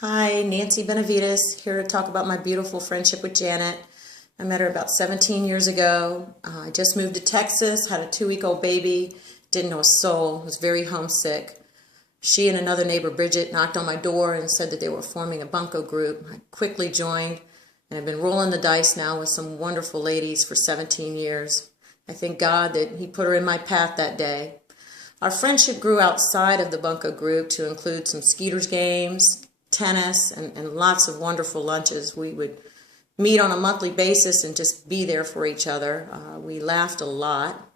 Hi, Nancy Benavides, here to talk about my beautiful friendship with Janet. I met her about 17 years ago. I just moved to Texas, had a 2-week-old baby, didn't know a soul, was very homesick. She and another neighbor, Bridget, knocked on my door and said that they were forming a bunco group. I quickly joined, and I've been rolling the dice now with some wonderful ladies for 17 years. I thank God that He put her in my path that day. Our friendship grew outside of the bunco group to include some Skeeters games, tennis, and lots of wonderful lunches. We would meet on a monthly basis and just be there for each other. We laughed a lot.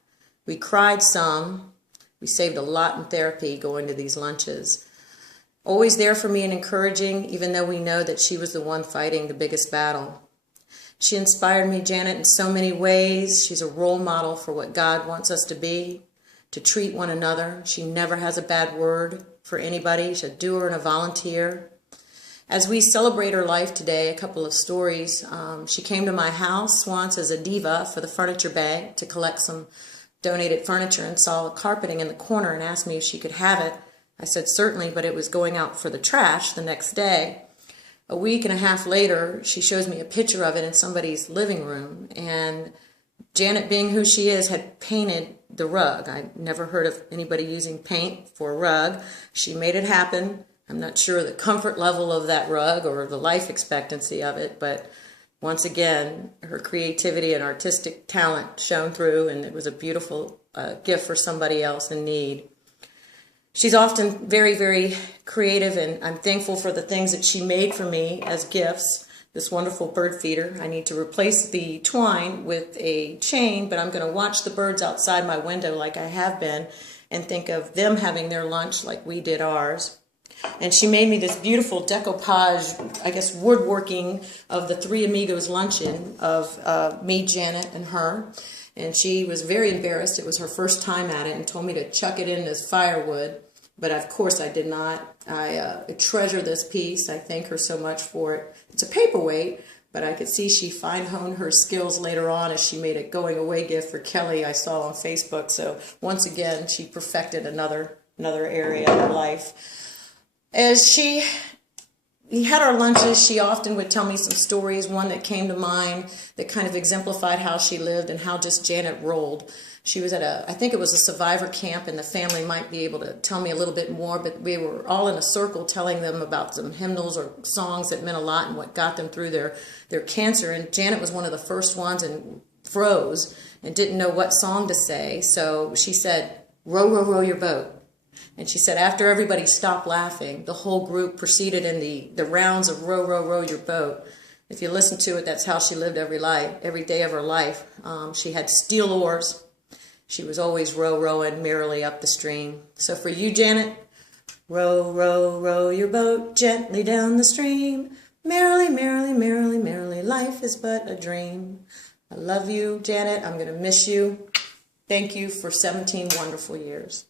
We cried some. We saved a lot in therapy going to these lunches. Always there for me and encouraging, even though we know that she was the one fighting the biggest battle. She inspired me, Janet, in so many ways. She's a role model for what God wants us to be, to treat one another. She never has a bad word for anybody. She's a doer and a volunteer. As we celebrate her life today, a couple of stories. She came to my house once as a diva for the furniture bag to collect some donated furniture and saw carpeting in the corner and asked me if she could have it. I said certainly, but it was going out for the trash the next day. A week and a half later, she shows me a picture of it in somebody's living room, and Janet, being who she is, had painted the rug. I never heard of anybody using paint for a rug. She made it happen. I'm not sure the comfort level of that rug or the life expectancy of it, but once again, her creativity and artistic talent shone through, and it was a beautiful gift for somebody else in need. She's often very, very creative, and I'm thankful for the things that she made for me as gifts. This wonderful bird feeder. I need to replace the twine with a chain, but I'm going to watch the birds outside my window like I have been and think of them having their lunch like we did ours. And she made me this beautiful decoupage, I guess, woodworking of the Three Amigos luncheon of me, Janet, and her. And she was very embarrassed. It was her first time at it and told me to chuck it in as firewood. But of course I did not. I treasure this piece. I thank her so much for it. It's a paperweight, but I could see she fine-honed her skills later on as she made a going-away gift for Kelly I saw on Facebook. So once again, she perfected another area of her life. As we had our lunches, she often would tell me some stories. One that came to mind that kind of exemplified how she lived and how just Janet rolled. She was at I think it was a survivor camp, and the family might be able to tell me a little bit more, but we were all in a circle telling them about some hymnals or songs that meant a lot and what got them through their cancer. And Janet was one of the first ones and froze and didn't know what song to say. So she said, "Row, row, row your boat." And she said after everybody stopped laughing, the whole group proceeded in the rounds of row, row, row your boat. If you listen to it, that's how she lived every day of her life. She had steel oars. She was always rowing merrily up the stream. So for you, Janet, row, row, row your boat gently down the stream. Merrily, merrily, merrily, merrily, life is but a dream. I love you, Janet. I'm going to miss you. Thank you for 17 wonderful years.